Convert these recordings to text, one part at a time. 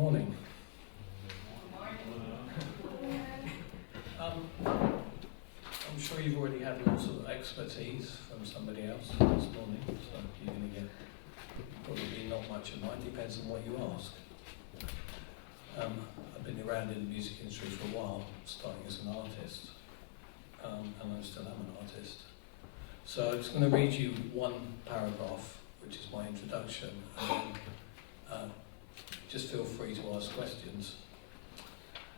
Morning. I'm sure you've already had lots of expertise from somebody else this morning, so you're going to get probably not much of mine, depends on what you ask. I've been around in the music industry for a while, starting as an artist, and I still am an artist. So I'm just going to read you one paragraph, which is my introduction, and then just feel free to ask questions.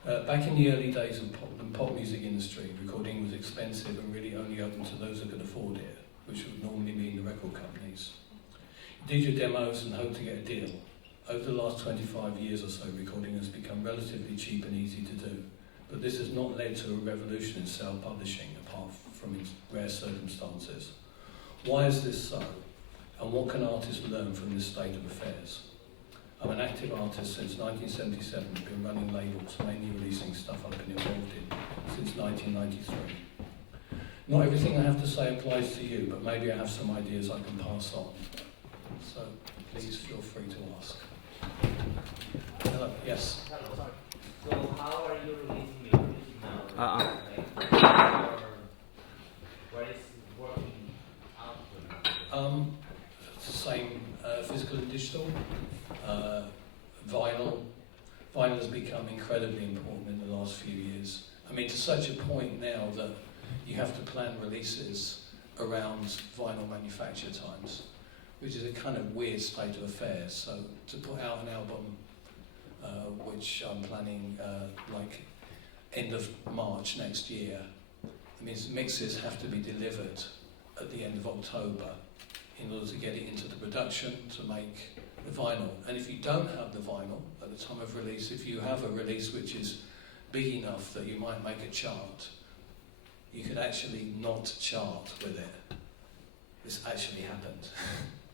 Back in the early days of the pop music industry, recording was expensive and really only open to those who could afford it, which would normally mean the record companies. You did your demos and hoped to get a deal. Over the last 25 years or so, recording has become relatively cheap and easy to do, but this has not led to a revolution in self-publishing, apart from its rare circumstances. Why is this so? And what can artists learn from this state of affairs? I'm an active artist since 1977, been running labels, mainly releasing stuff I've been involved in since 1993. Not everything I have to say applies to you, but maybe I have some ideas I can pass on. So please feel free to ask. Hello, yes? Hello. So how are you releasing your music now? What is working out for you? It's the same, physical and digital. Vinyl has become incredibly important in the last few years. I mean, to such a point now that you have to plan releases around vinyl manufacture times, which is a kind of weird state of affairs. So to put out an album, which I'm planning like end of March next year, I mean, mixes have to be delivered at the end of October in order to get it into the production to make the vinyl. And if you don't have the vinyl at the time of release, if you have a release which is big enough that you might make a chart, you could actually not chart with it. This actually happened.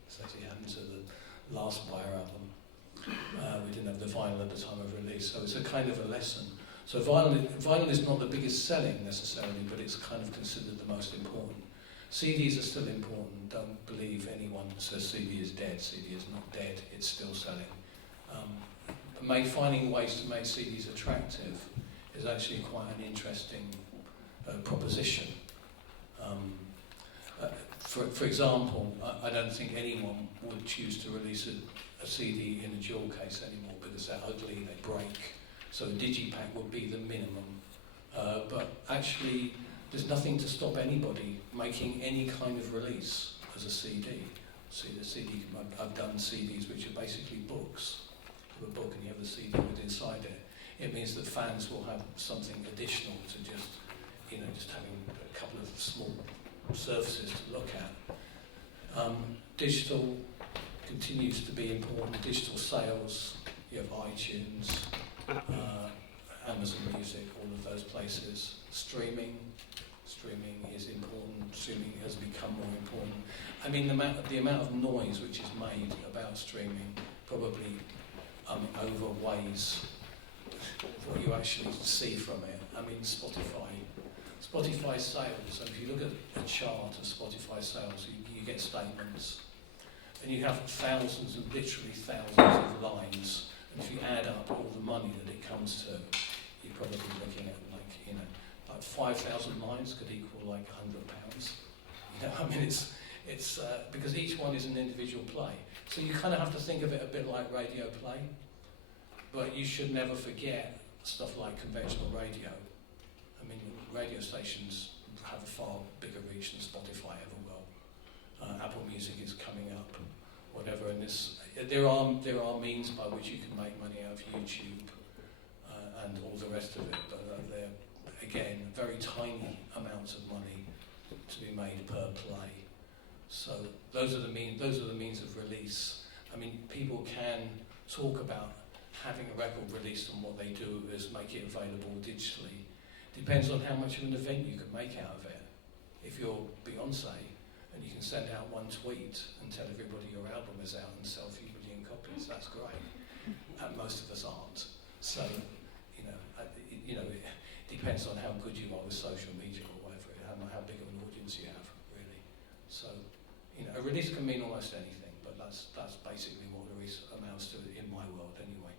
This actually happened to the last Wire album. We didn't have the vinyl at the time of release, so it's a kind of a lesson. So vinyl is not the biggest selling necessarily, but it's kind of considered the most important. CDs are still important. Don't believe anyone says CD is dead. CD is not dead. It's still selling. Finding ways to make CDs attractive is actually quite an interesting proposition. For example, I don't think anyone would choose to release a CD in a jewel case anymore because they're ugly, they break. So a digipack would be the minimum. But actually, there's nothing to stop anybody making any kind of release as a CD. See, the CD, I've done CDs which are basically books. You have a book and you have the CD with inside it. It means that fans will have something additional to just having a couple of small surfaces to look at. Digital continues to be important. Digital sales, you have iTunes, Amazon Music, all of those places. Streaming is important. Streaming has become more important. I mean, the amount of noise which is made about streaming probably overweighs what you actually see from it. I mean, Spotify sales, so if you look at a chart of Spotify sales, you get statements, and you have thousands and literally thousands of lines, and if you add up all the money that it comes to, you're probably looking at like 5,000 lines could equal like £100. I mean, it's because each one is an individual play. So you kind of have to think of it a bit like radio play, but you should never forget stuff like conventional radio. I mean, radio stations have a far bigger reach than Spotify ever will. Apple Music is coming up, whatever. And there are means by which you can make money out of YouTube and all the rest of it, but they're again very tiny amounts of money to be made per play. So those are the means of release. I mean, people can talk about having a record released, and what they do is make it available digitally. Depends on how much of an event you can make out of it. If you're Beyonce and you can send out one tweet and tell everybody your album is out and sell a few million copies, that's great. And most of us aren't. So, it depends on how good you are with social media or whatever, how big of an audience you have, really. So, a release can mean almost anything, but that's basically what a release amounts to in my world anyway.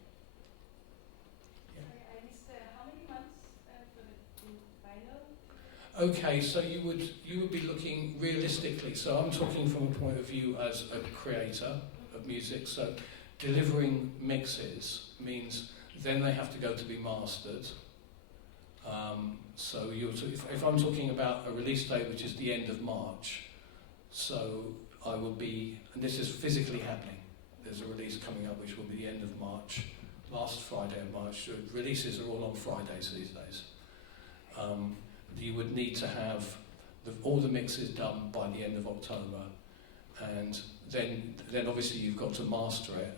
vinyl? Okay, so you would be looking realistically. So I'm talking from a point of view as a creator of music. So delivering mixes means then they have to go to be mastered. So if I'm talking about a release date which is the end of March, so I will be, and this is physically happening. There's a release coming up which will be the end of March, last Friday of March. Releases are all on Fridays these days. You would need to have all the mixes done by the end of October, and then obviously you've got to master it.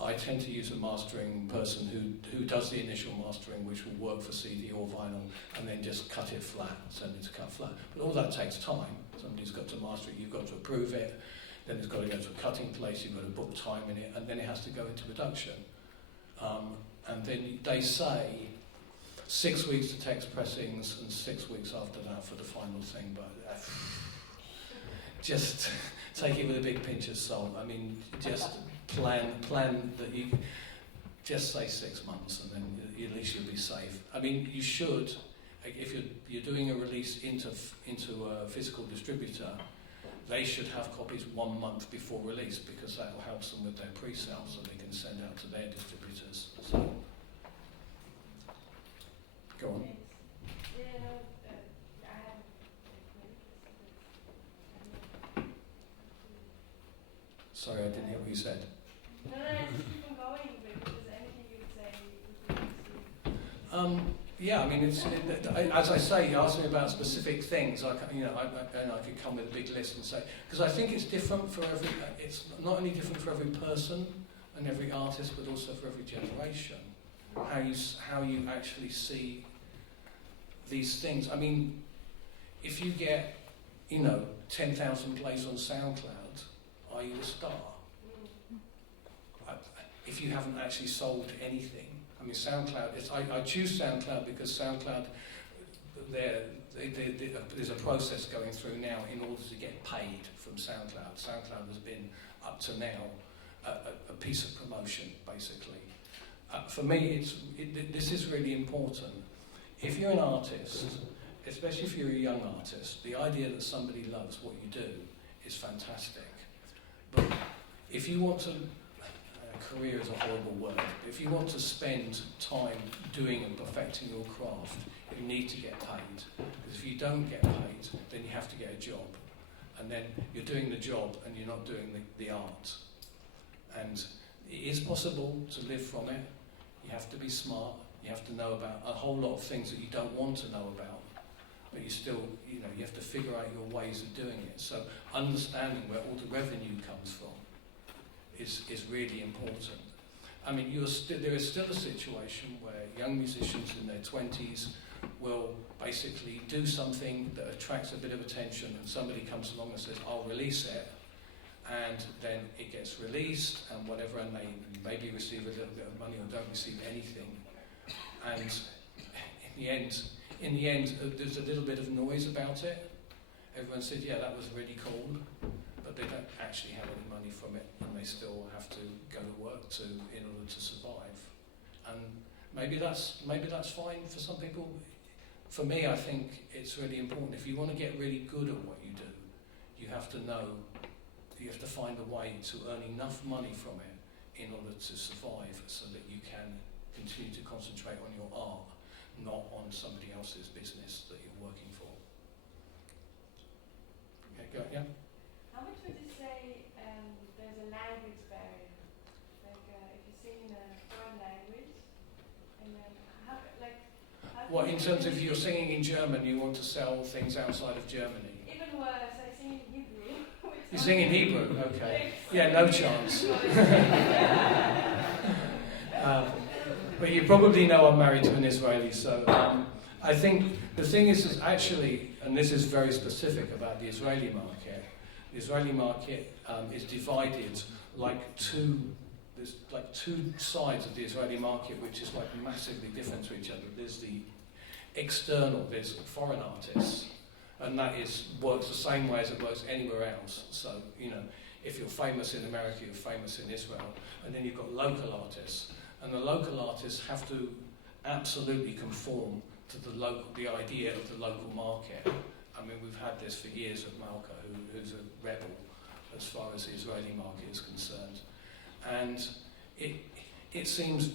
I tend to use a mastering person who does the initial mastering, which will work for CD or vinyl, and then just cut it flat, send it to cut flat. But all that takes time. Somebody's got to master it, you've got to approve it, then it's got to go to a cutting place, you've got to book time in it, and then it has to go into production. And then they say 6 weeks to text pressings and 6 weeks after that for the final thing, but just take it with a big pinch of salt. I mean, just plan that you just say 6 months, and then at least you'll be safe. I mean, you should, if you're doing a release into a physical distributor, they should have copies 1 month before release, because that will help them with their pre-sale, so they can send out to their distributors. So, go on. Sorry, I didn't hear what you said. No, just keep on going, but if there's anything you would say, Yeah, I mean, as I say, you asked me about specific things. I could come with a big list and say, because I think it's different for every. It's not only different for every person and every artist, but also for every generation. How you actually see these things. I mean, if you get 10,000 plays on SoundCloud, are you a star? If you haven't actually sold anything. I mean, SoundCloud, I choose SoundCloud because SoundCloud, there's a process going through now in order to get paid from SoundCloud. SoundCloud has been, up to now, a piece of promotion, basically. For me, this is really important. If you're an artist, especially if you're a young artist, the idea that somebody loves what you do is fantastic. But if you want to, career is a horrible word, but if you want to spend time doing and perfecting your craft, you need to get paid. Because if you don't get paid, then you have to get a job. And then you're doing the job and you're not doing the art. And it is possible to live from it. You have to be smart. You have to know about a whole lot of things that you don't want to know about. But you still, you have to figure out your ways of doing it. So understanding where all the revenue comes from is really important. I mean, there is still a situation where young musicians in their 20s will basically do something that attracts a bit of attention, and somebody comes along and says, I'll release it, and then it gets released and whatever, and they maybe receive a little bit of money or don't receive anything. And in the end, there's a little bit of noise about it. Everyone said, yeah, that was really cool, but they don't actually have any money from it, and they still have to go to work in order to survive. And maybe that's fine for some people. For me, I think it's really important. If you want to get really good at what you do, you have to find a way to earn enough money from it in order to survive, so that you can continue to concentrate on your art, not on somebody else's business that you're working for. Okay, go, yeah? How much would you say there's a language barrier? Like if you sing in a foreign language, and then What, in terms of you're singing in German, you want to sell things outside of Germany? Even worse, I sing in Hebrew. You sing in Hebrew, okay. Yeah, no chance. But you probably know I'm married to an Israeli, so I think the thing is actually, and this is very specific about the Israeli market, the Israeli market is divided there's like two sides of the Israeli market which is like massively different to each other. There's the external, there's foreign artists, and that works the same way as it works anywhere else. So, if you're famous in America, you're famous in Israel, and then you've got local artists. And the local artists have to absolutely conform the idea of the local market. I mean, we've had this for years at Malka, who's a rebel as far as the Israeli market is concerned, and it seems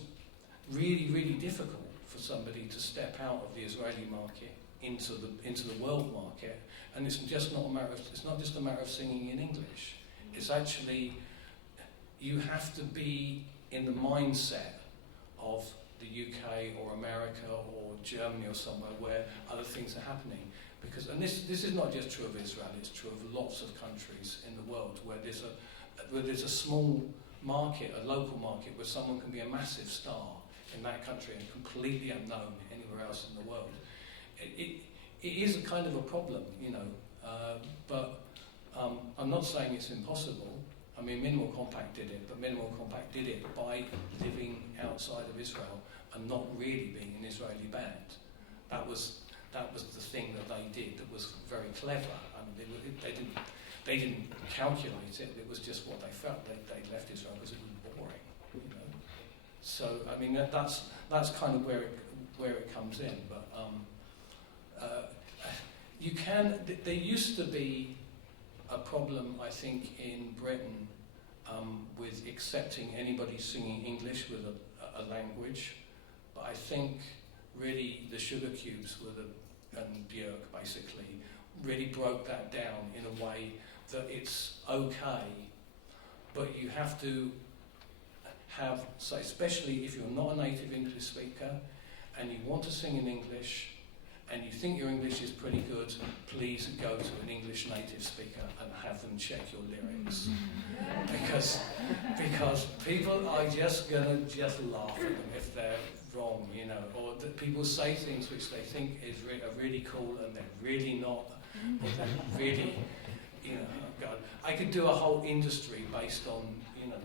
really, really difficult for somebody to step out of the Israeli market into the world market, and it's not just a matter of singing in English. It's actually, you have to be in the mindset of the UK or America or Germany or somewhere where other things are happening. Because, and this is not just true of Israel, it's true of lots of countries in the world where there's a small market, a local market, where someone can be a massive star in that country and completely unknown anywhere else in the world. It is a kind of a problem, you know, but I'm not saying it's impossible. I mean, Minimal Compact did it, but Minimal Compact did it by living outside of Israel and not really being an Israeli band. That was the thing that they did that was very clever. I mean, they didn't calculate it. It was just what they felt. They left Israel because it was boring, you know. So I mean, that's kind of where it comes in. But you can. There used to be a problem, I think, in Britain with accepting anybody singing English with a language, but I think really the Sugar Cubes and Björk basically really broke that down in a way that it's okay, but you have to have, so especially if you're not a native English speaker and you want to sing in English and you think your English is pretty good, please go to an English native speaker and have them check your lyrics. Because people are just going to just laugh at them if they're wrong, you know, or that people say things which they think are really cool and they're really not, or they're really, you know, oh God. I could do a whole industry based on, you know,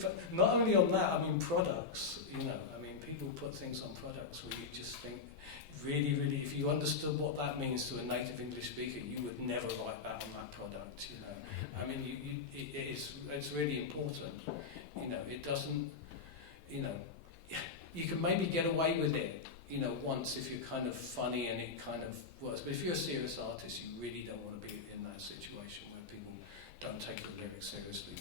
but not only on that, I mean products, you know, I mean people put things on products where you just think, really, really, if you understood what that means to a native English speaker, you would never write that on that product, you know. I mean, it's really important, you know, it doesn't, you know, you can maybe get away with it, you know, once if you're kind of funny and it kind of works, but if you're a serious artist, you really don't want to be in that situation where people don't take the lyrics seriously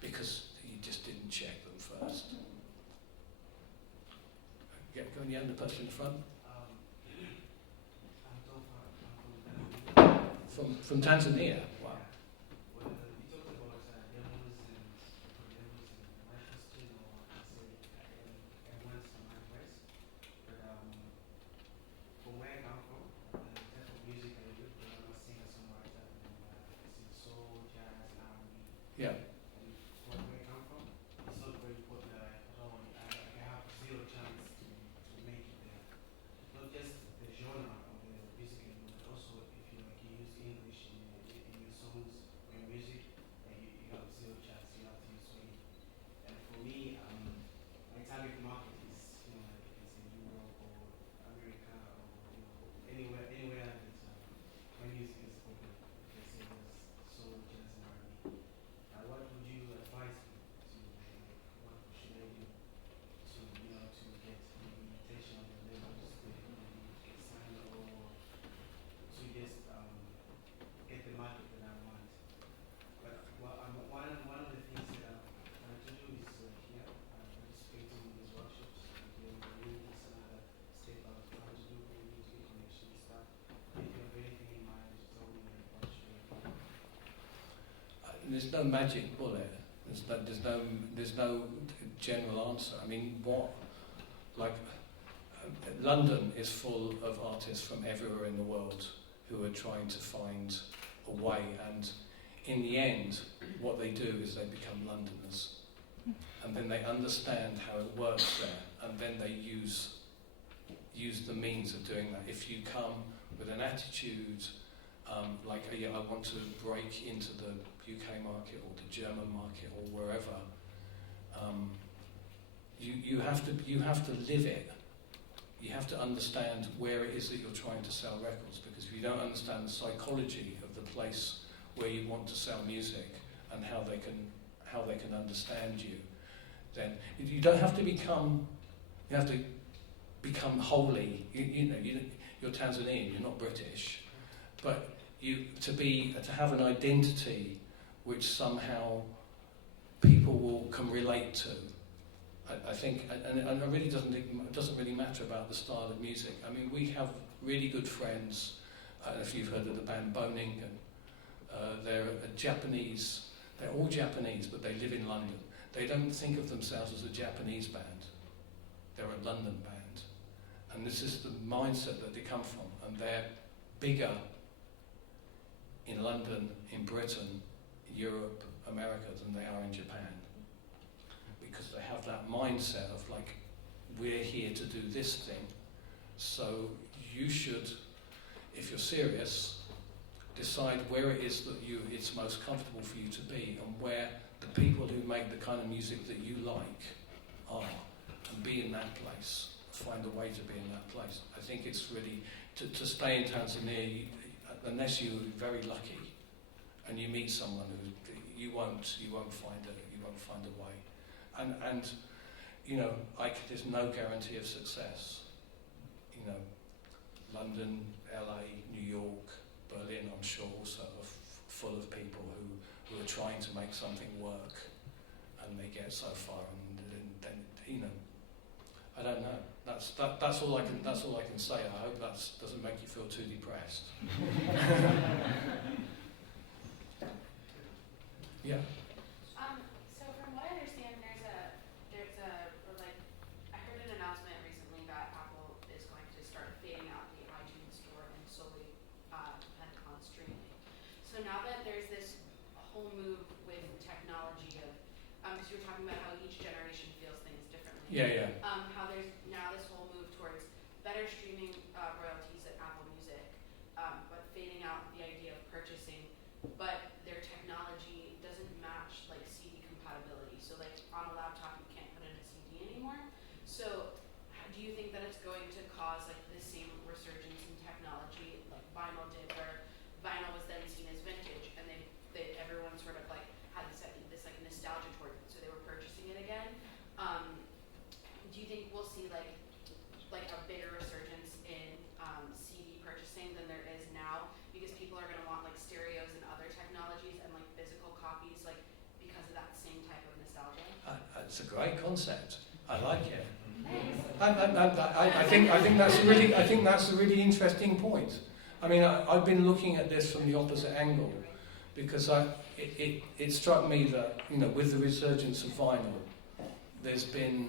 because you just didn't check them first. Go on, the other person in front. From Tanzania. Wow. Well, you talked about demos and Nachwuchs, you know, everyone's from Nachwuchs, but from where I come from, the type of music I do, because I'm a singer-songwriter, I sing soul, jazz, R&B. Yeah. And where I come from, it's not very popular at all. I have zero chance to make it there. Not just the genre of the music I do, but also if you like you use English in your songs or your music, you have zero chance. You have to use Swahili. And for me, my target market is like it's in Europe or America or anywhere that my music is popular. Let's say there's soul, jazz, and R&B. What would you advise me to? What should I do to to get the attention of the labels, to get signed, or to just get the market that I want? But one of the things that I'm trying to do is here, participating in these workshops, doing the meetings and other step I was trying to do, maybe to get connection and stuff. If you have anything in mind, just tell me what should I do. There's no magic bullet. There's no general answer. I mean, London is full of artists from everywhere in the world who are trying to find a way, and in the end, what they do is they become Londoners, and then they understand how it works there, and then they use the means of doing that. If you come with an attitude like, yeah, I want to break into the UK market or the German market or wherever, you have to live it. You have to understand where it is that you're trying to sell records, because if you don't understand the psychology of the place where you want to sell music and how they can understand you, then you don't have to become. You have to become wholly. You're Tanzanian, you're not British, but to have an identity which somehow people can relate to. I think, and it really doesn't really matter about the style of music. I mean, we have really good friends. I don't know if you've heard of the band Boning, and they're a Japanese. They're all Japanese, but they live in London. They don't think of themselves as a Japanese band. They're a London band, and this is the mindset that they come from. And they're bigger in London, in Britain, Europe, America than they are in Japan. Because they have that mindset of like, we're here to do this thing, so you should, if you're serious, decide where it is that it's most comfortable for you to be, and where the people who make the kind of music that you like are, and be in that place. Find a way to be in that place. I think it's really to stay in Tanzania, unless you're very lucky, and you meet someone who you won't find a way. And there's no guarantee of success. London, LA, New York, Berlin, I'm sure also are full of people who are trying to make something work, and they get so far, and then I don't know. That's all I can say. I hope that doesn't make you feel too depressed. Yeah. So from what I understand, there's a like, I heard an announcement recently that Apple is going to start fading out the iTunes store and solely depend on streaming. So now that there's this whole move with technology of, because you were talking about how each generation feels things differently. Yeah. How there's now this whole move towards better streaming royalties at Apple Music, but fading out the idea of purchasing, but their technology doesn't match like CD compatibility. So like on a laptop you can't put in a CD anymore. So do you think that it's going to cause like the same resurgence in technology like vinyl did, where vinyl was then seen as vintage, and they everyone sort of like had this like nostalgia towards it, so they were purchasing it again. Do you think we'll see like a bigger resurgence in CD purchasing than there is now, because people are going to want like stereos and other technologies and like physical copies, like because of that same type of nostalgia? It's a great concept. I like it. I think that's a really interesting point. I mean, I've been looking at this from the opposite angle, because it struck me that with the resurgence of vinyl, there's been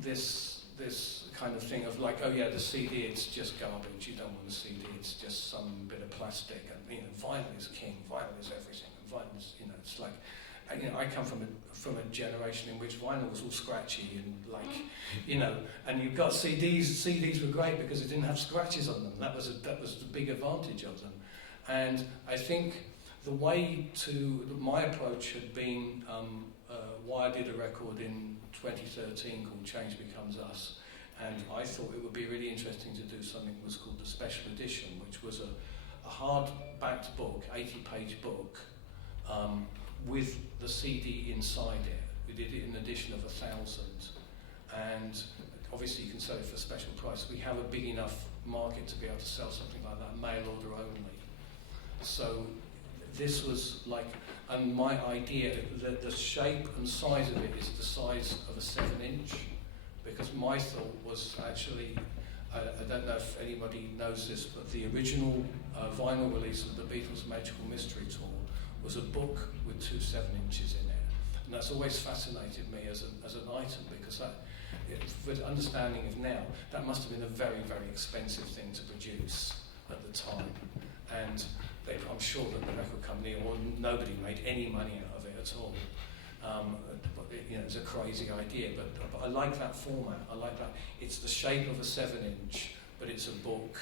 this kind of thing of like, oh yeah, the CD, it's just garbage. You don't want the CD. It's just some bit of plastic, and vinyl is king. Vinyl is everything, and vinyl is it's like. I come from a generation in which vinyl was all scratchy and like, and you've got CDs. CDs were great because it didn't have scratches on them. That was the big advantage of them. And I think my approach had been why I did a record in 2013 called Change Becomes Us, and I thought it would be really interesting to do something that was called the Special Edition, which was a hard-backed book, 80-page book, with the CD inside it. We did it in an edition of 1,000, and obviously you can sell it for a special price. We have a big enough market to be able to sell something like that, mail order only. So this was like, and my idea, the shape and size of it is the size of a 7-inch, because my thought was actually, I don't know if anybody knows this, but the original vinyl release of the Beatles' Magical Mystery Tour was a book with 2 7-inches in it. And that's always fascinated me as an item, because for the understanding of now, that must have been a very, very expensive thing to produce at the time. And I'm sure that the record company or nobody made any money out of it at all. It's a crazy idea, but I like that format. I like that. It's the shape of a 7-inch, but it's a book,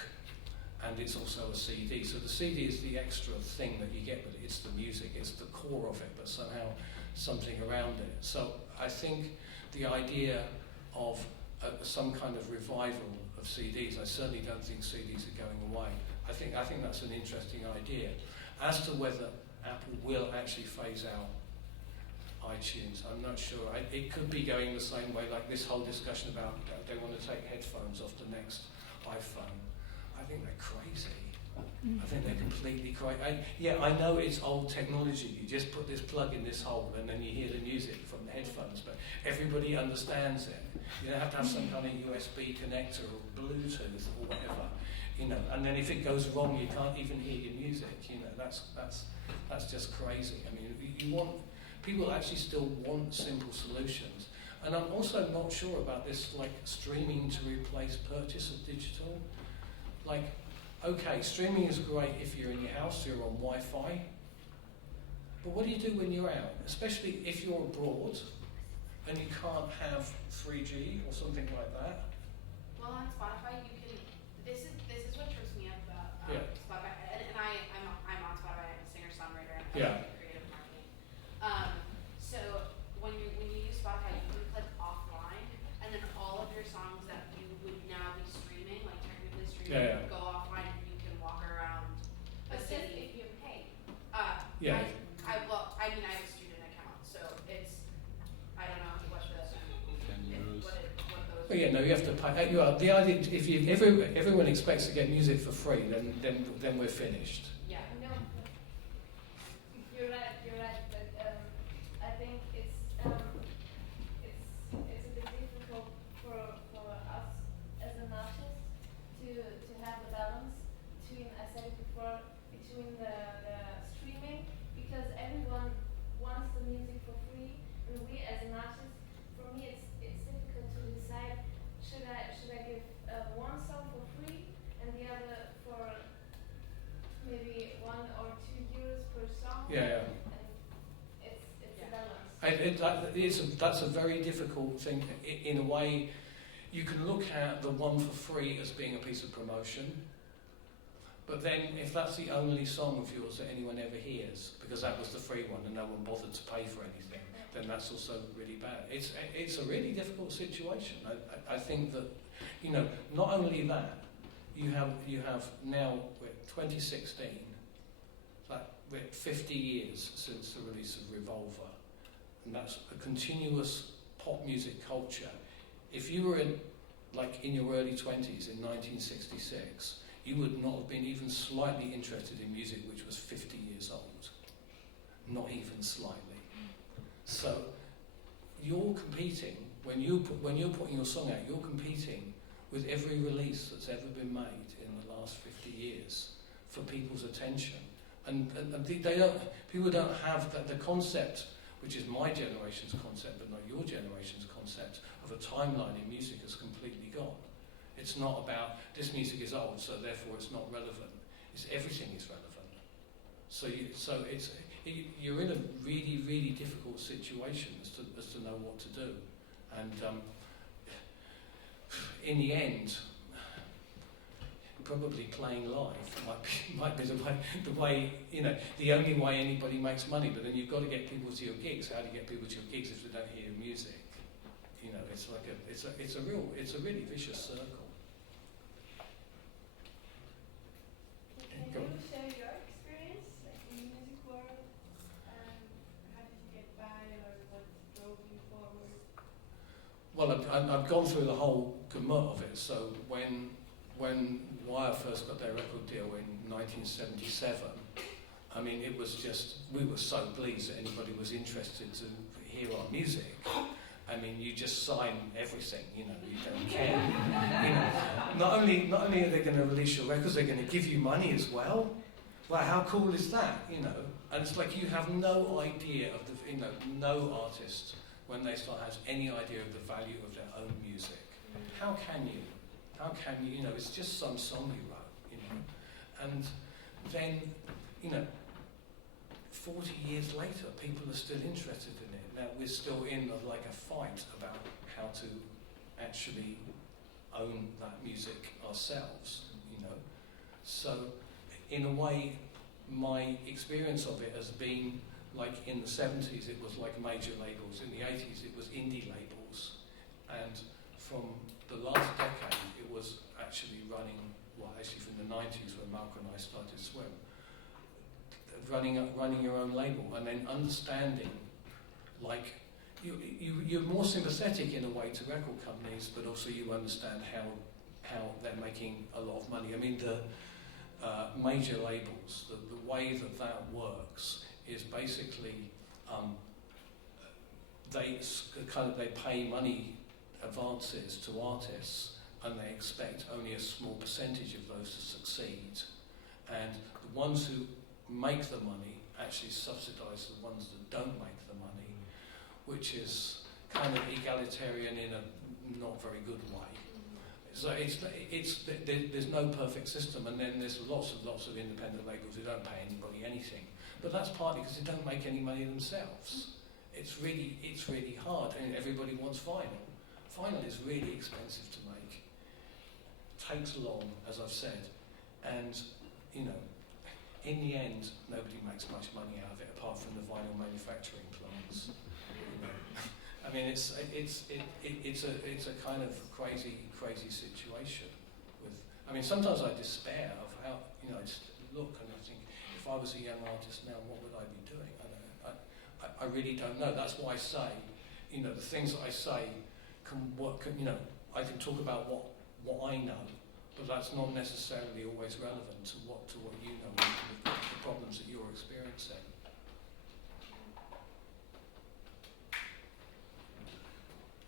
and it's also a CD. So the CD is the extra thing that you get, but it's the music, it's the core of it, but somehow something around it. So I think the idea of some kind of revival of CDs, I certainly don't think CDs are going away. I think that's an interesting idea. As to whether Apple will actually phase out iTunes. I'm not sure. It could be going the same way, like this whole discussion about they want to take headphones off the next iPhone. I think they're crazy. I think they're completely crazy. I know it's old technology. You just put this plug in this hole and then you hear the music from the headphones, but everybody understands it. You don't have to have some kind of USB connector or Bluetooth or whatever, you know. And then if it goes wrong, you can't even hear your music. You know, that's just crazy. I mean, you want people actually still want simple solutions. And I'm also not sure about this, like streaming to replace purchase of digital. Like, okay, streaming is great if you're in your house, you're on Wi-Fi. But what do you do when you're out? Especially if you're abroad and you can't have 3G or something like that. Well, on Spotify, you can. This is what trips me up about Spotify. And I'm on Spotify. I'm a singer-songwriter and I'm creative marketing. So when you use Spotify, you can click offline, and then all of your songs that you would now be streaming, like technically streaming, go offline, and you can walk around a But just city. if you're paid. Yeah. I mean, I have a student account, so it's. I don't know what the. 10 euros. What those. But yeah, no, you have to pay. You are the idea. If everyone expects to get music for free, then we're finished. Yeah. No, you're right. But I think it's a bit difficult for us as an artist to have the balance between, I said it before, between the streaming, because everyone wants the music for free, and we as an artist, for me it's difficult to decide should I give one song for free and the other for maybe 1 or 2 euros per song. Yeah. And it's a balance. That's a very difficult thing. In a way, you can look at the one for free as being a piece of promotion, but then if that's the only song of yours that anyone ever hears, because that was the free one and no one bothered to pay for anything, then that's also really bad. It's a really difficult situation. I think that, you know, not only that, you have now, we're 2016, like we're 50 years since the release of Revolver, and that's a continuous pop music culture. If you were in your early 20s in 1966, you would not have been even slightly interested in music which was 50 years old. Not even slightly. So you're competing, when you're putting your song out, you're competing with every release that's ever been made in the last 50 years for people's attention. And people don't have the concept, which is my generation's concept, but not your generation's concept, of a timeline in music has completely gone. It's not about, this music is old, so therefore it's not relevant. It's everything is relevant. So you're in a really, really difficult situation as to know what to do. And in the end, probably playing live might be the way, you know, the only way anybody makes money. But then you've got to get people to your gigs. How do you get people to your gigs if they don't hear your music? You know, it's a really vicious circle. Can you share your experience, like in the music world? How did you get by, or what drove you forward? Well, I've gone through the whole gamut of it. So when Wire first got their record deal in 1977, I mean, it was just, we were so pleased that anybody was interested to hear our music. I mean, you just sign everything, you know, you don't care. You know, not only are they going to release your records, they're going to give you money as well. Well, how cool is that, you know? And it's like you have no idea of the, you know, no artist, when they start, has any idea of the value of their own music. How can you? You know, it's just some song you wrote, you know. And then, you know, 40 years later, people are still interested in it. Now we're still in like a fight about how to actually own that music ourselves, you know. So, in a way, my experience of it has been like in the 70s, it was like major labels. In the 80s, it was indie labels. And from the last decade, it was actually running, well, actually from the 90s when Malcolm and I started Swim, running your own label and then understanding like you're more sympathetic in a way to record companies, but also you understand how they're making a lot of money. I mean, the major labels, the way that works is basically they pay money advances to artists, and they expect only a small percentage of those to succeed. And the ones who make the money actually subsidise the ones that don't make the money, which is kind of egalitarian in a not very good way. So there's no perfect system, and then there's lots of independent labels who don't pay anybody anything. But that's partly because they don't make any money themselves. It's really hard, and everybody wants vinyl. Vinyl is really expensive to make. Takes long, as I've said, and in the end, nobody makes much money out of it apart from the vinyl manufacturing plants. I mean, it's a kind of crazy situation. I mean, sometimes I despair of how I just look and I think, if I was a young artist now, what would I be doing? I really don't know. That's why I say, the things that I say I can talk about what I know, but that's not necessarily always relevant to what you know, the problems that you're experiencing.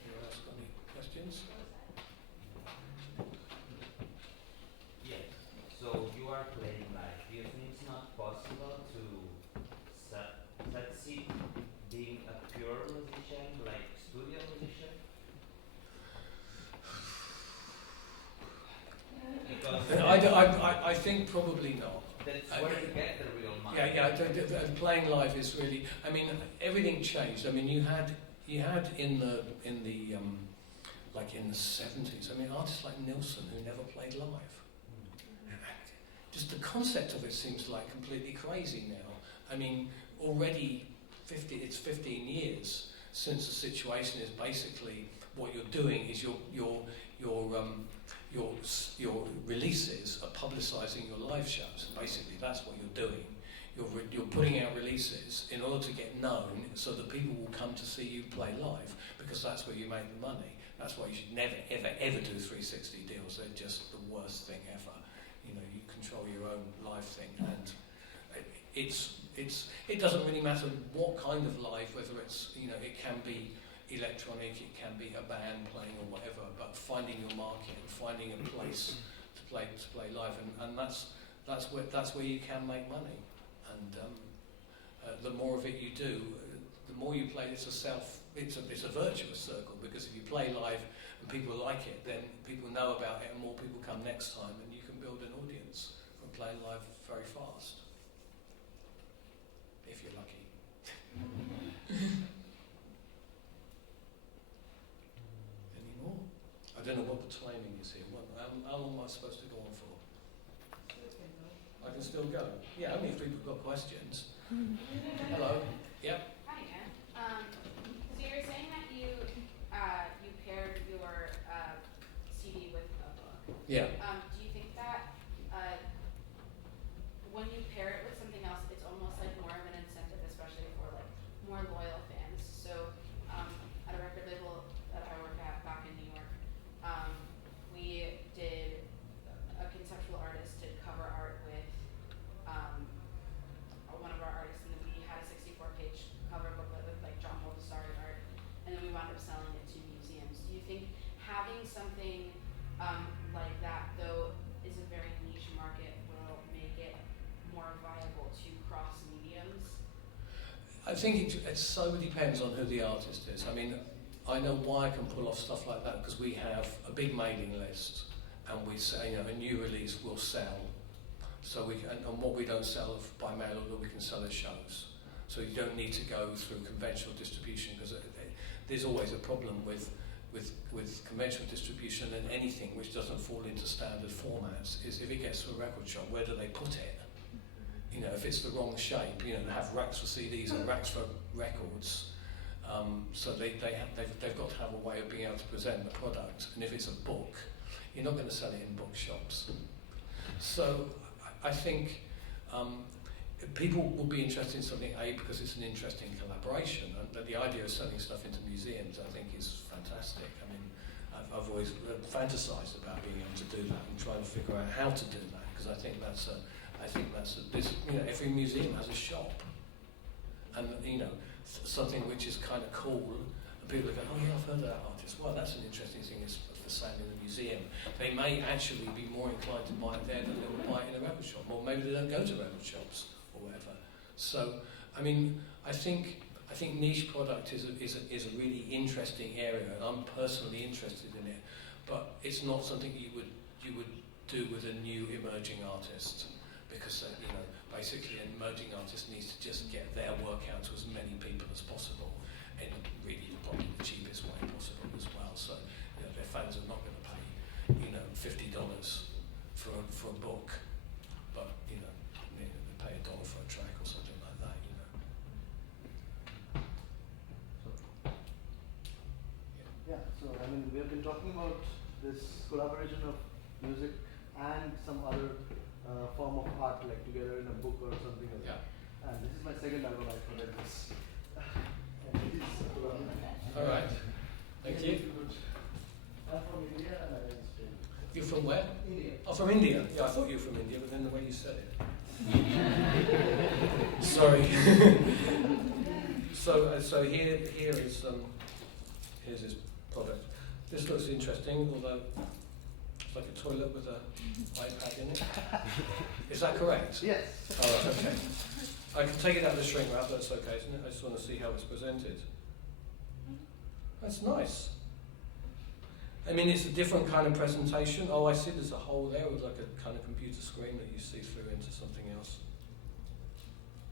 Anyone else got any questions? Yes. So you are playing live. Do you think it's not possible to succeed being a pure musician, like studio musician? I think probably not. That's where you get the real money. Yeah. Playing live is really. I mean, everything changed. I mean, you had in the like in the 70s. I mean, artists like Nilsson who never played live. Just the concept of it seems like completely crazy now. I mean, already it's 15 years since the situation is basically what you're doing is your releases are publicising your live shows. Basically, that's what you're doing. You're putting out releases in order to get known, so that people will come to see you play live, because that's where you make the money. That's why you should never, ever do 360 deals. They're just the worst thing ever. You control your own live thing, and it doesn't really matter what kind of live, whether it's it can be electronic, it can be a band playing or whatever, but finding your market and finding a place to play live, and that's where you can make money. And the more of it you do, the more you play. It's a virtuous circle, because if you play live and people like it, then people know about it, and more people come next time, and you can build an audience from playing live very fast, if you're lucky. Any more? I don't know what the timing is here. How long am I supposed to go on for? I can still go. Yeah, only if people have got questions. Hello. Yep. Hi, Dan. So you were saying that you paired your CD with a book. Yeah. Do you think that when you pair it with something else, it's almost like more of an incentive, especially for like more loyal fans? So at a record label that I work at back in New York, we did a conceptual artist did cover art with one of our artists, and then we had a 64-page cover booklet with like John Moldessari art, and then we wound up selling it to museums. Do you think having something like that, though, is a very niche market, will make it more viable to cross mediums? I think it so depends on who the artist is. I mean, I know why I can pull off stuff like that, because we have a big mailing list, and we say, a new release will sell. So and what we don't sell by mail order, we can sell at shows. So you don't need to go through conventional distribution, because there's always a problem with conventional distribution, and anything which doesn't fall into standard formats is, if it gets to a record shop, where do they put it? If it's the wrong shape, they have racks for CDs and racks for records. So they've got to have a way of being able to present the product. And if it's a book, you're not going to sell it in bookshops. So I think people will be interested in something, A, because it's an interesting collaboration, and the idea of selling stuff into museums, I think, is fantastic. I mean, I've always fantasized about being able to do that and trying to figure out how to do that, because I think that's every museum has a shop, and something which is kind of cool, and people go, oh yeah, I've heard of that artist. Well, that's an interesting thing. It's for sale in the museum. They may actually be more inclined to buy it there than they will buy it in a record shop, or maybe they don't go to record shops or whatever. So, I mean, I think niche product is a really interesting area, and I'm personally interested in it. But it's not something you would do with a new emerging artist, because basically an emerging artist needs to just get their work out to as many people as possible, in really probably the cheapest way possible as well. So their fans are not going to pay $50 for a book, but they pay $1 for a track or something like that. Yeah, so I mean, we have been talking about this collaboration of music and some other form of art, like together in a book or something like that. And this is my second album I collected this. And it is a collaboration. All right. Thank you. I'm from India and I am Spain. You're from where? India. Oh, from India. Yeah, I thought you were from India, but then the way you said it. Sorry. So here is here's his product. This looks interesting, although it's like a toilet with an iPad in it. Is that correct? Yes. All right. Okay. I can take it out of the shrink wrap. That's okay, isn't it? I just want to see how it's presented. That's nice. I mean, it's a different kind of presentation. Oh, I see there's a hole there with like a kind of computer screen that you see through into something else.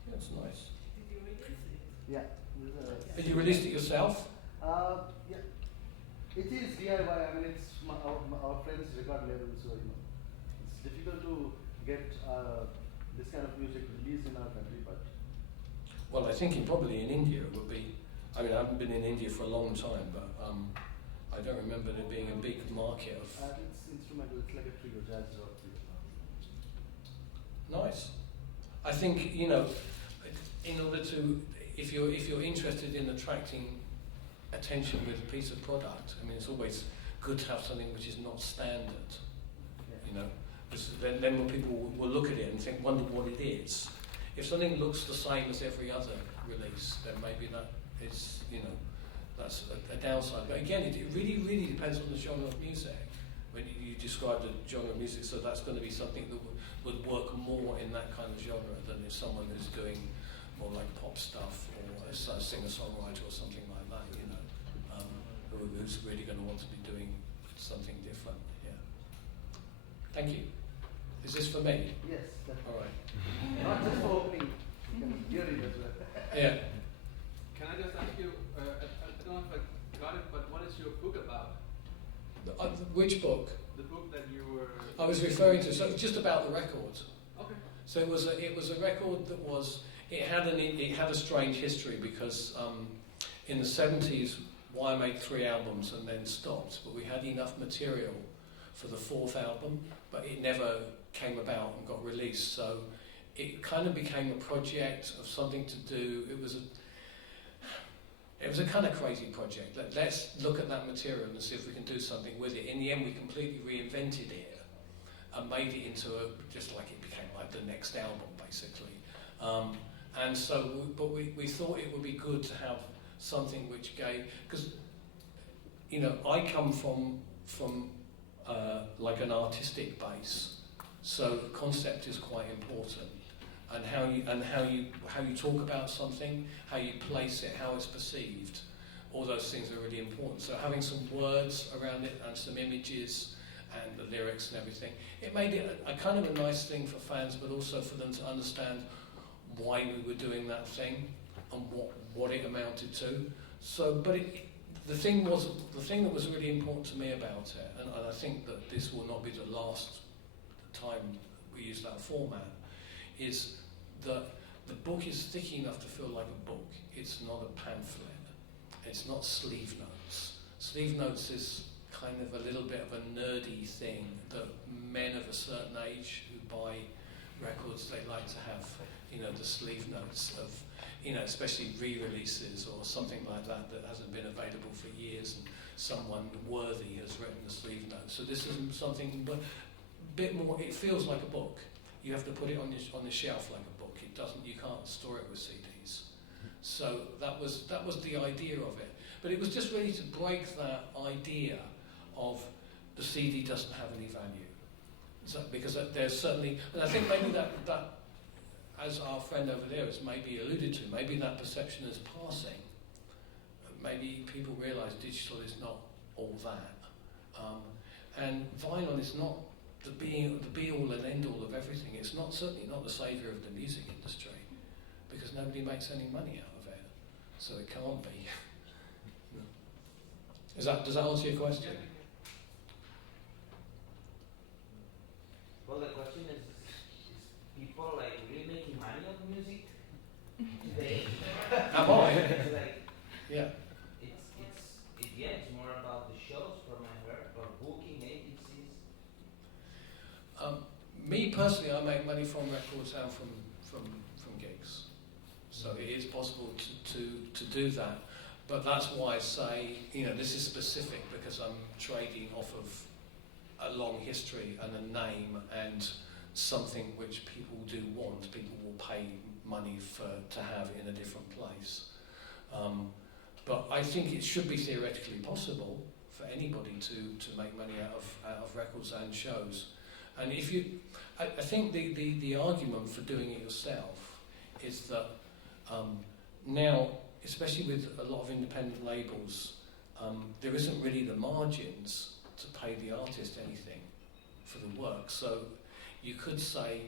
Yeah, it's nice. Did you release it? Yeah. But you released it yourself? Yeah. It is DIY. I mean, it's our friend's record label, so it's difficult to get this kind of music released in our country. But Well, I think probably in India it would be. I mean, I haven't been in India for a long time, but I don't remember there being a big market of. it's instrumental. It's like a trio, jazz rock trio. Nice. I think in order to, if you're interested in attracting attention with a piece of product, I mean, it's always good to have something which is not standard. Yeah. Because then when people will look at it and wonder what it is. If something looks the same as every other release, then maybe that is, that's a downside. But again, it really, really depends on the genre of music. When you describe the genre of music, so that's going to be something that would work more in that kind of genre than if someone who's doing more like pop stuff or a singer-songwriter or something like that, who's really going to want to be doing something different. Yeah. Thank you. Is this for me? Yes. Definitely. All right. Not just for opening. You can hear it as well. Yeah. Can I just ask you, I don't know if I got it, but what is your book about? Which book? The book that you were... I was referring to, so it's just about the record. Okay. So it was a record that was, it had a strange history because in the 70s, Wire made 3 albums and then stopped, but we had enough material for the 4th album, but it never came about and got released. So it kind of became a project of something to do. It was a kind of crazy project. Let's look at that material and see if we can do something with it. In the end, we completely reinvented it and made it into just like it became like the next album, basically. And so, but we thought it would be good to have something which gave, because I come from like an artistic base, so concept is quite important, and how you talk about something, how you place it, how it's perceived, all those things are really important. So having some words around it and some images and the lyrics and everything, it made it a kind of a nice thing for fans, but also for them to understand why we were doing that thing and what it amounted to. So, but the thing that was really important to me about it, and I think that this will not be the last time we use that format, is that the book is thick enough to feel like a book. It's not a pamphlet. It's not sleeve notes. Sleeve notes is kind of a little bit of a nerdy thing that men of a certain age who buy records, they like to have, the sleeve notes of, especially re-releases or something like that that hasn't been available for years, and someone worthy has written the sleeve notes. So this isn't something, but a bit more. It feels like a book. You have to put it on the shelf like a book. It doesn't. You can't store it with CDs. So that was the idea of it. But it was just really to break that idea of the CD doesn't have any value. So, because there's certainly, and I think maybe that as our friend over there has maybe alluded to, maybe that perception is passing. Maybe people realise digital is not all that. And vinyl is not the be-all and end-all of everything. It's certainly not the saviour of the music industry, because nobody makes any money out of it. So it can't be. Does that answer your question? Well, the question is people like really making money off music today? Am I? It's like, Yeah. It's more about the shows from I heard, or booking agencies. Me personally, I make money from records and from gigs. So it is possible to do that. But that's why I say, this is specific because I'm trading off of a long history and a name and something which people do want. People will pay money to have in a different place. But I think it should be theoretically possible for anybody to make money out of records and shows. And I think the argument for doing it yourself is that now, especially with a lot of independent labels, there isn't really the margins to pay the artist anything for the work. So you could say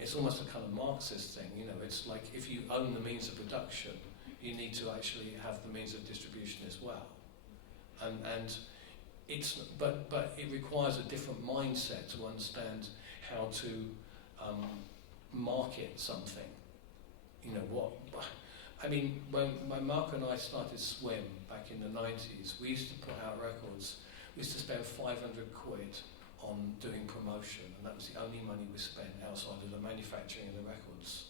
it's almost a kind of Marxist thing. It's like if you own the means of production, you need to actually have the means of distribution as well. And but it requires a different mindset to understand how to market something. When Mark and I started Swim back in the 90s, we used to put out records. We used to spend 500 quid on doing promotion, and that was the only money we spent outside of the manufacturing of the records.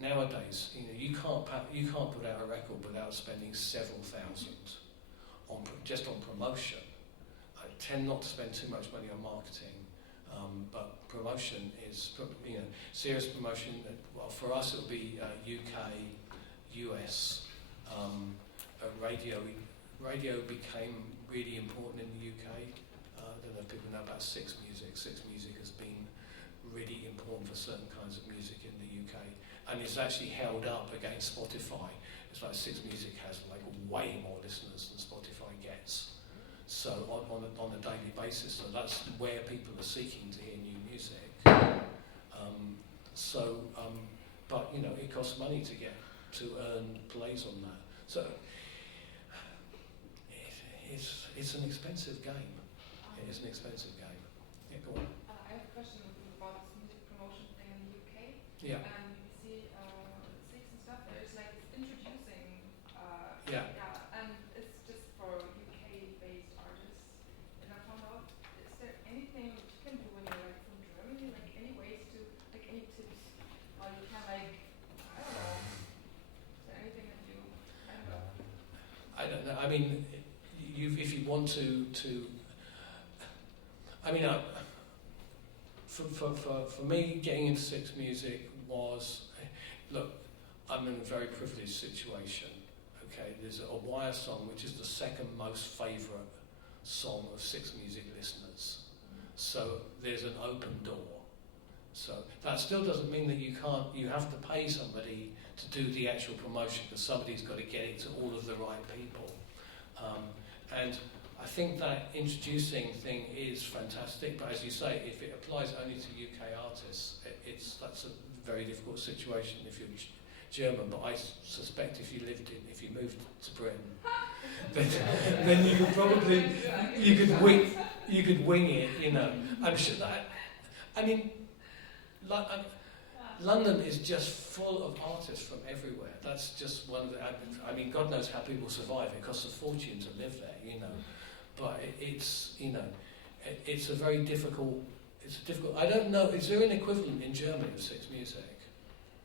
Nowadays, you can't put out a record without spending several thousand just on promotion. I tend not to spend too much money on marketing, but promotion is, serious promotion. Well, for us it will be UK, US, radio. Radio became really important in the UK. I don't know if people know about Six Music. Six Music has been really important for certain kinds of music in the UK, and it's actually held up against Spotify. It's like Six Music has like way more listeners than Spotify gets. So on a daily basis, so that's where people are seeking to hear new music. But it costs money to earn plays on that. So it's an expensive game. It is an expensive game. Yeah, go on. I have a question about this music promotion thing in the UK. Yeah. And you see Six and stuff. There's like introducing. Yeah. Yeah, and it's just for UK-based artists. And I found out, is there anything you can do when you're like from Germany? Like any ways to, like any tips, how you can like, I don't know. Is there anything that you kind of? I don't know. I mean, if you want to. I mean, for me, getting into Six Music was, look, I'm in a very privileged situation. Okay, there's a Wire song which is the second most favourite song of Six Music listeners. So there's an open door. So that still doesn't mean that you have to pay somebody to do the actual promotion, because somebody's got to get it to all of the right people. And I think that introducing thing is fantastic, but as you say, if it applies only to UK artists, that's a very difficult situation if you're German. But I suspect if you moved to Britain, then you could probably you could wing it. I'm sure that. I mean, London is just full of artists from everywhere. That's just one of the. I mean, God knows how people survive. It costs a fortune to live there, But it's a very difficult it's difficult. I don't know. Is there an equivalent in Germany of Six Music?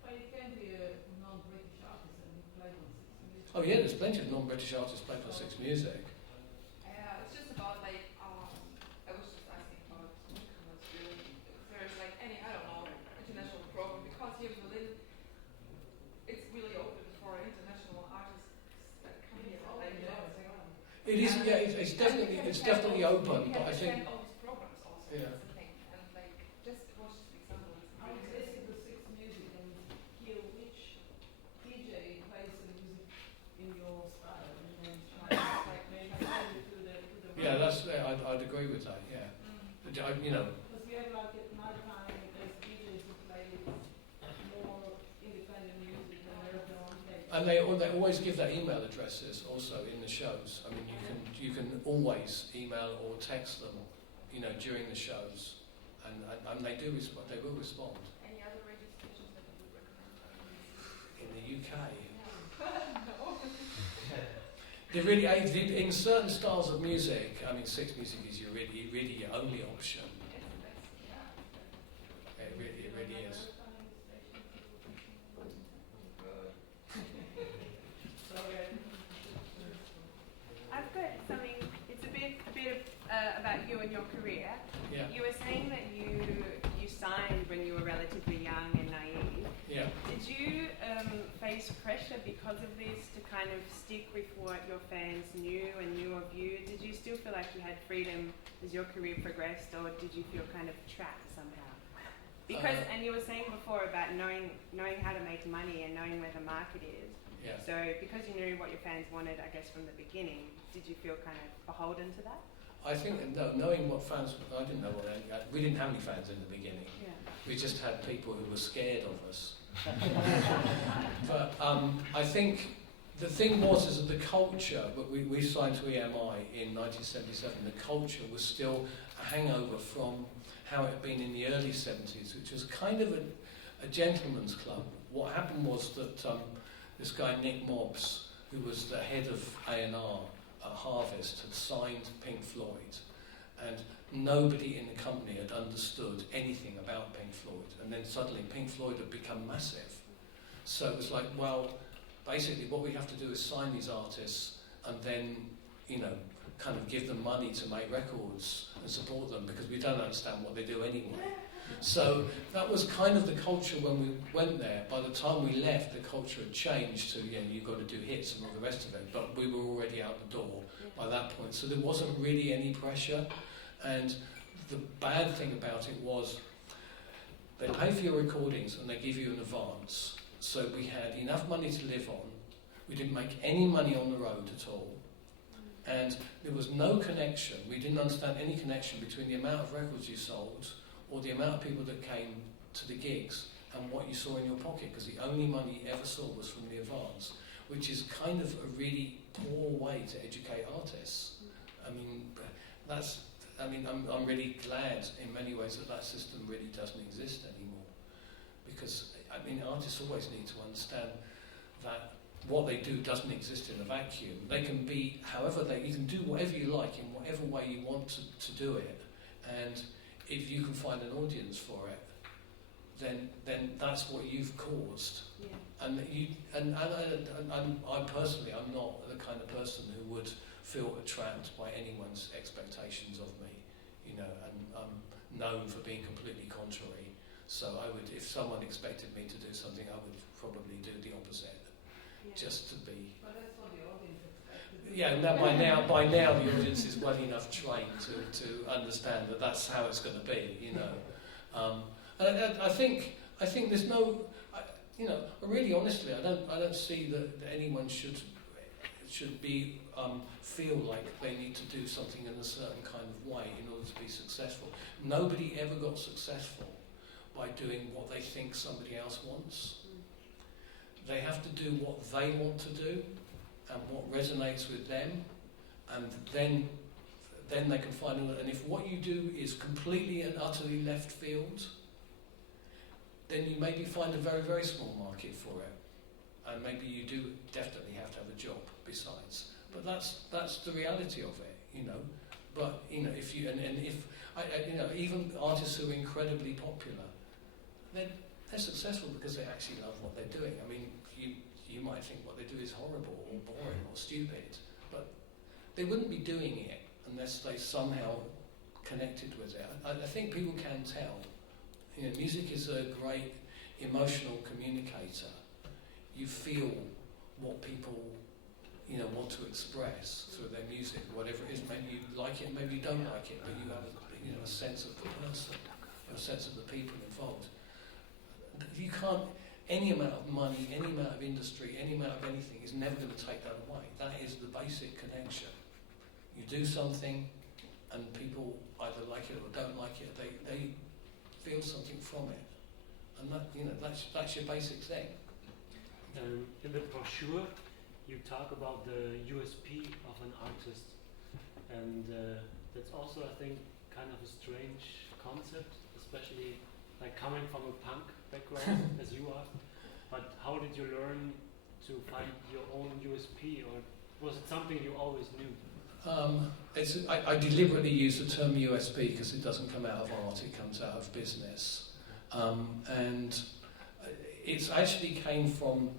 Well, you can be a non-British artist and you play on Six Music. Oh yeah, there's plenty of non-British artists playing on Six Music. Yeah, it's just about like, I was just asking about newcomers really. If there's like any, I don't know, international program, because here in Berlin, it's really open for international artists that come here. Like, It is. Yeah, it's definitely open, but I think. all these programs also. Yeah. That's the thing. And like, just it was just an example. I was listening to Six Music and hear which DJ plays the music in your style, and then try to like maybe send it to the Yeah, that's. I'd agree with that. Yeah. But you know. because we have like at night time there's DJs who play more independent music and they're their own thing. And they always give their email addresses also in the shows. I mean, you can always email or text them, you know, during the shows, and they do respond. They will respond. Any other radio stations that you would recommend? In the UK, No. they really in certain styles of music. I mean, Six Music is your really your only option. It really is. I've got something. It's a bit about you and your career. Yeah. You were saying that you signed when you were relatively young and naive. Yeah. Did you face pressure because of this to kind of stick with what your fans knew and knew of you? Did you still feel like you had freedom as your career progressed, or did you feel kind of trapped somehow? Because and you were saying before about knowing how to make money and knowing where the market is. Yeah. So because you knew what your fans wanted, I guess from the beginning, did you feel kind of beholden to that? I think knowing what fans, I didn't know what we didn't have any fans in the beginning. Yeah. We just had people who were scared of us. But I think the thing was that the culture, but we signed to EMI in 1977, the culture was still a hangover from how it had been in the early 70s, which was kind of a gentleman's club. What happened was that this guy Nick Mobbs, who was the head of A&R at Harvest, had signed Pink Floyd, and nobody in the company had understood anything about Pink Floyd, and then suddenly Pink Floyd had become massive. So it was like, well, basically what we have to do is sign these artists and then, you know, kind of give them money to make records and support them, because we don't understand what they do anyway. So that was kind of the culture when we went there. By the time we left, the culture had changed to, you know, you've got to do hits and all the rest of it, but we were already out the door by that point. So there wasn't really any pressure. And the bad thing about it was they pay for your recordings and they give you an advance. So we had enough money to live on. We didn't make any money on the road at all. And there was no connection. We didn't understand any connection between the amount of records you sold or the amount of people that came to the gigs and what you saw in your pocket, because the only money you ever saw was from the advance, which is kind of a really poor way to educate artists. I'm really glad in many ways that system really doesn't exist anymore, because artists always need to understand that what they do doesn't exist in a vacuum. They can be you can do whatever you like in whatever way you want to do it, and if you can find an audience for it, then that's what you've caused. Yeah. And I personally, I'm not the kind of person who would feel trapped by anyone's expectations of me, you know, and I'm known for being completely contrary. So if someone expected me to do something, I would probably do the opposite, just to be. But that's what the audience expected. Yeah, and by now the audience is well enough trained to understand that that's how it's going to be, you know. And I think there's no, really honestly, I don't see that anyone should be feel like they need to do something in a certain kind of way in order to be successful. Nobody ever got successful by doing what they think somebody else wants. They have to do what they want to do and what resonates with them, and then they can find it. And if what you do is completely and utterly left field, then you maybe find a very, very small market for it, and maybe you do definitely have to have a job besides. But that's the reality of it, you know. But you know, if you and if you know, even artists who are incredibly popular, they're successful because they actually love what they're doing. I mean, you might think what they do is horrible or boring or stupid, but they wouldn't be doing it unless they somehow connected with it. I think people can tell. You know, music is a great emotional communicator. You feel what people, you know, want to express through their music, whatever it is. Maybe you like it, maybe you don't like it, but you have a sense of the person, a sense of the people involved. You can't. Any amount of money, any amount of industry, any amount of anything is never going to take that away. That is the basic connection. You do something, and people either like it or don't like it. They feel something from it, and that's your basic thing. In the brochure, you talk about the USP of an artist, and that's also, I think, kind of a strange concept, especially like coming from a punk background as you are. But how did you learn to find your own USP, or was it something you always knew? I deliberately use the term USP because it doesn't come out of art, it comes out of business. And it's actually came from,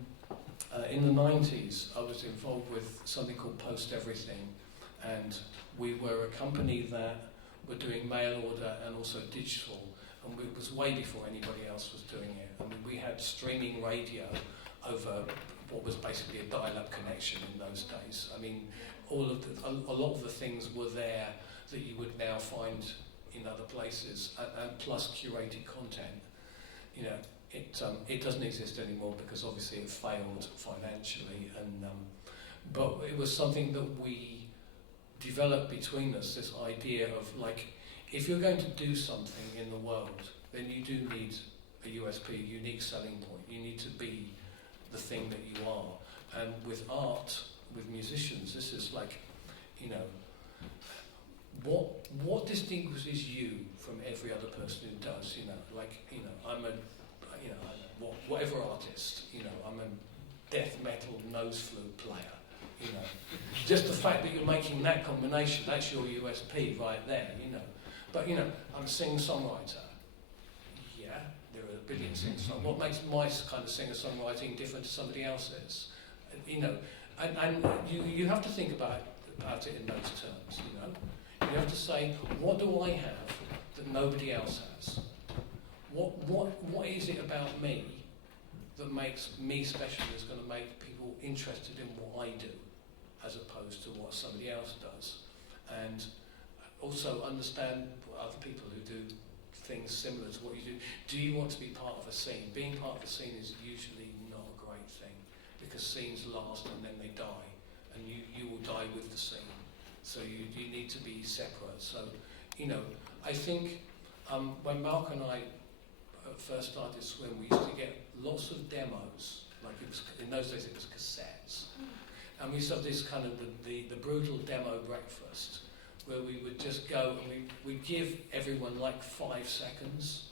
in the 90s, I was involved with something called Post Everything, and we were a company that were doing mail order and also digital, and it was way before anybody else was doing it. I mean, we had streaming radio over what was basically a dial-up connection in those days. I mean, a lot of the things were there that you would now find in other places, and plus curated content. You know, it doesn't exist anymore because obviously it failed financially, and but it was something that we developed between us, this idea of like, if you're going to do something in the world, then you do need a USP, a unique selling point. You need to be the thing that you are. And with art, with musicians, this is like, you know, what distinguishes you from every other person who does? You know, like, you know, I'm whatever artist. You know, I'm a death metal nose flute player. You know, just the fact that you're making that combination, that's your USP right there. You know. But, you know, I'm a singer-songwriter. Yeah, there are a billion singer-songwriters. What makes my kind of singer-songwriting different to somebody else's? You know, and you have to think about it in those terms, you know. You have to say, what do I have that nobody else has? What is it about me that makes me special, that's going to make people interested in what I do, as opposed to what somebody else does? And also understand other people who do things similar to what you do. Do you want to be part of a scene? Being part of a scene is usually not a great thing, because scenes last and then they die, and you will die with the scene. So you need to be separate. So, you know, I think when Mark and I first started Swim, we used to get lots of demos. Like it was, in those days it was cassettes. And we used to have this kind of the brutal demo breakfast, where we would just go and we'd give everyone like 5 seconds.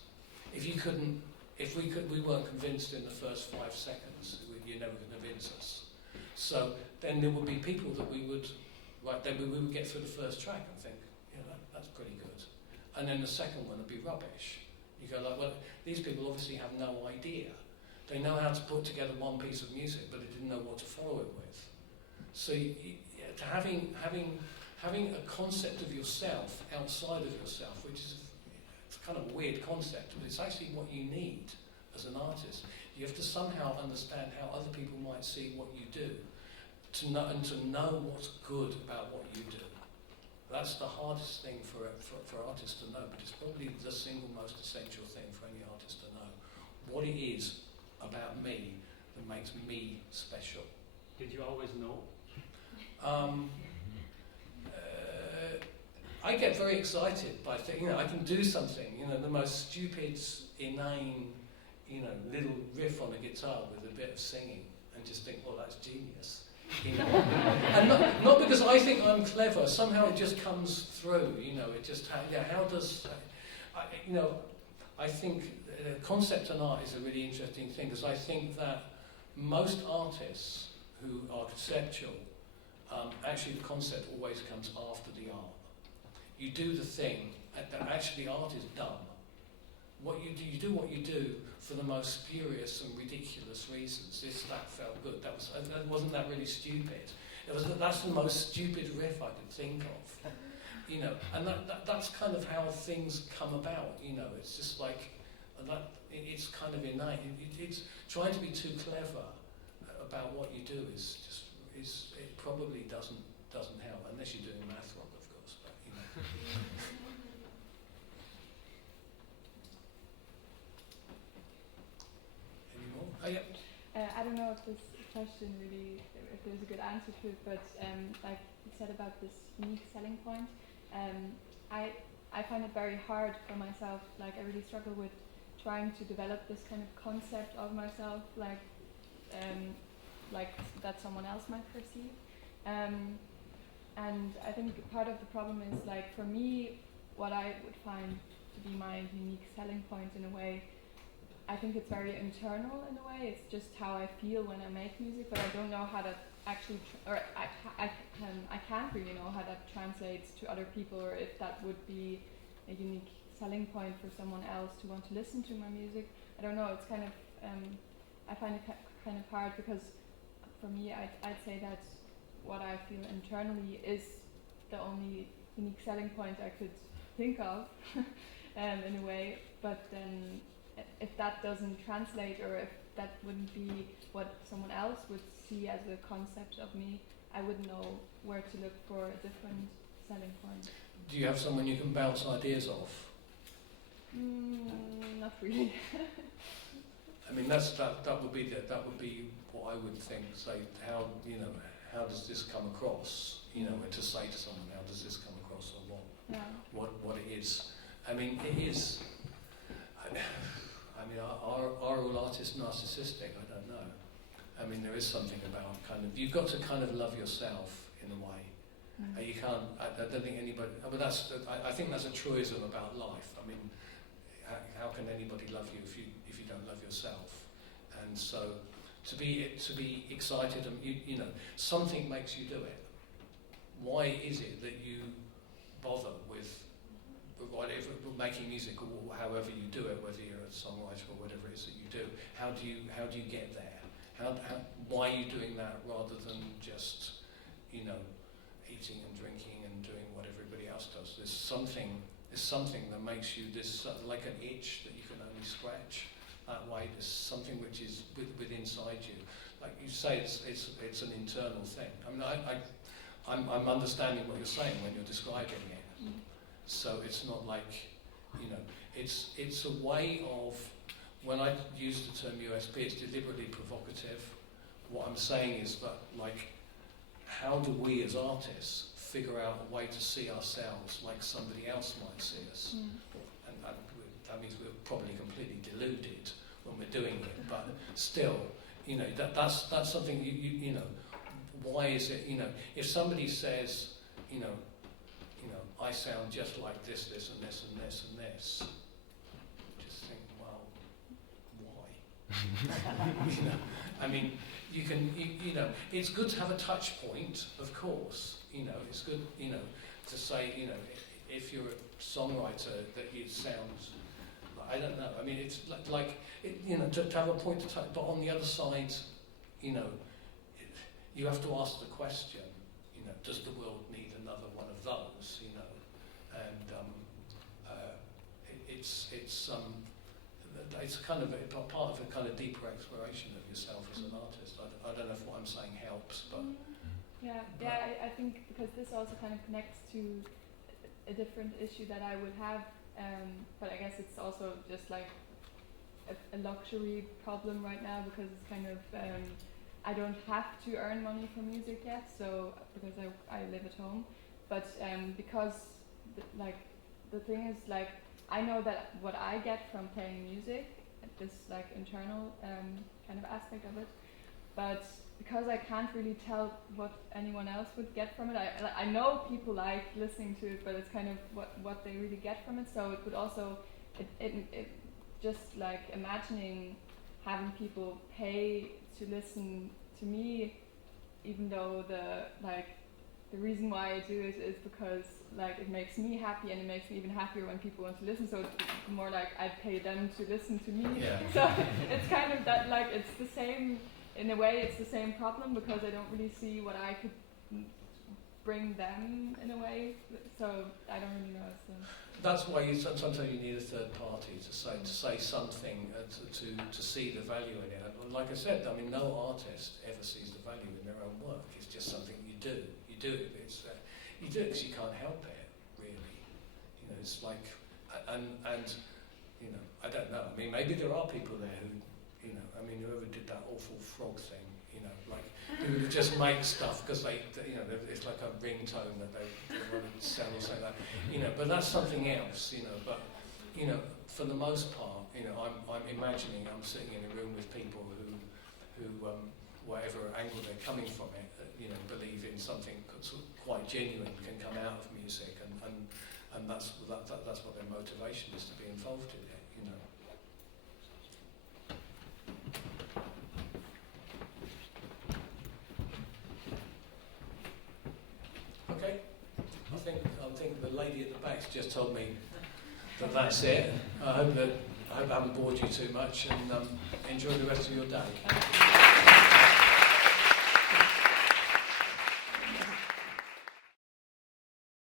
If we weren't convinced in the first 5 seconds, you're never going to convince us. So then there would be people that we would get through the first track and think, you know, that's pretty good. And then the second one would be rubbish. You go like, well, these people obviously have no idea. They know how to put together one piece of music, but they didn't know what to follow it with. So having a concept of yourself outside of yourself, which is it's kind of a weird concept, but it's actually what you need as an artist. You have to somehow understand how other people might see what you do, to know what's good about what you do. That's the hardest thing for artists to know, but it's probably the single most essential thing for any artist to know. What it is about me that makes me special. Did you always know? I get very excited by thinking, I can do something, the most stupid, inane, little riff on a guitar with a bit of singing, and just think, well, that's genius. And not because I think I'm clever, somehow it just comes through, it just, how does, I think concept and art is a really interesting thing, because I think that most artists who are conceptual, actually the concept always comes after the art. you do the thing that actually art is dumb. What you do what you do for the most spurious and ridiculous reasons. If that felt good, wasn't that really stupid? That's the most stupid riff I could think of, and that's kind of how things come about. It's just like that. It's kind of innate. It's trying to be too clever about what you do it probably doesn't help unless you're doing math wrong, of course. But any more? Oh yeah. I don't know if this question really, if there's a good answer to it, but like you said about this unique selling point, I find it very hard for myself. Like I really struggle with trying to develop this kind of concept of myself, like that someone else might perceive. And I think part of the problem is, like, for me, what I would find to be my unique selling point in a way, I think it's very internal in a way. It's just how I feel when I make music, but I don't know how that actually, I can't really know how that translates to other people, or if that would be a unique selling point for someone else to want to listen to my music. I don't know. It's kind of, I find it kind of hard, because for me, I'd say that what I feel internally is the only unique selling point I could think of in a way. But then if that doesn't translate, or if that wouldn't be what someone else would see as a concept of me, I wouldn't know where to look for a different selling point. Do you have someone you can bounce ideas off? Not really. I mean, that would be what I would think. Say, how does this come across? And to say to someone, how does this come across, or what it is. I mean, it is. I mean, are all artists narcissistic? I don't know. I mean, there is something about you've got to kind of love yourself in a way. You can't. I don't think anybody. But I think that's a truism about life. I mean, how can anybody love you if you don't love yourself? And so, to be excited, and something makes you do it. Why is it that you bother with whatever, making music, or however you do it, whether you're a songwriter or whatever it is that you do? How do you get there? Why are you doing that rather than just eating and drinking and doing what everybody else does? There's something that makes you like an itch that you can only scratch. That way, there's something which is within inside you. Like you say, it's an internal thing. I mean, I'm understanding what you're saying when you're describing it. So it's not like, it's a way of, when I use the term USP, it's deliberately provocative. What I'm saying is that, like, how do we as artists figure out a way to see ourselves like somebody else might see us? And that means we're probably completely deluded when we're doing it, but still, that's something you know. Why is it? If somebody says, I sound just like this, this, and this, and this, and this, just think, well, why? I mean, you can, it's good to have a touch point, of course. It's good, to say, if you're a songwriter, that it sounds, I don't know. I mean, it's to have a point to touch, but on the other side, you have to ask the question, does the world need another one of those, and it's kind of a part of a kind of deeper exploration of yourself as an artist. I don't know if what I'm saying helps, but I think because this also kind of connects to a different issue that I would have, but I guess it's also just like a luxury problem right now, because it's kind of I don't have to earn money from music yet, so because I live at home, but because the thing is, like, I know that what I get from playing music, this like internal kind of aspect of it, but because I can't really tell what anyone else would get from it, I know people like listening to it, but it's kind of what they really get from it. So it would also it just like imagining having people pay to listen to me, even though the reason why I do it is because like it makes me happy, and it makes me even happier when people want to listen. So it's more like I pay them to listen to me. Yeah. So it's kind of that, like it's the same, in a way it's the same problem, because I don't really see what I could bring them in a way. So I don't really know. So. That's why sometimes you need a third party to say something, to see the value in it. And like I said, I mean, no artist ever sees the value in their own work. It's just something you do. You do it. You do it because you can't help it, really. You know, it's like, and you know, I don't know. I mean, maybe there are people there who, you know, I mean, whoever did that awful frog thing, you know, like who just make stuff because you know, it's like a ringtone that they want to sound or something like that, you know. But that's something else, you know. But you know, for the most part, you know, I'm imagining I'm sitting in a room with people who whatever angle they're coming from it, you know, believe in something sort of quite genuine can come out of music, and that's what their motivation is, to be involved in it, you know. Okay, I think the lady at the back's just told me that that's it. I hope I haven't bored you too much, and enjoy the rest of your day.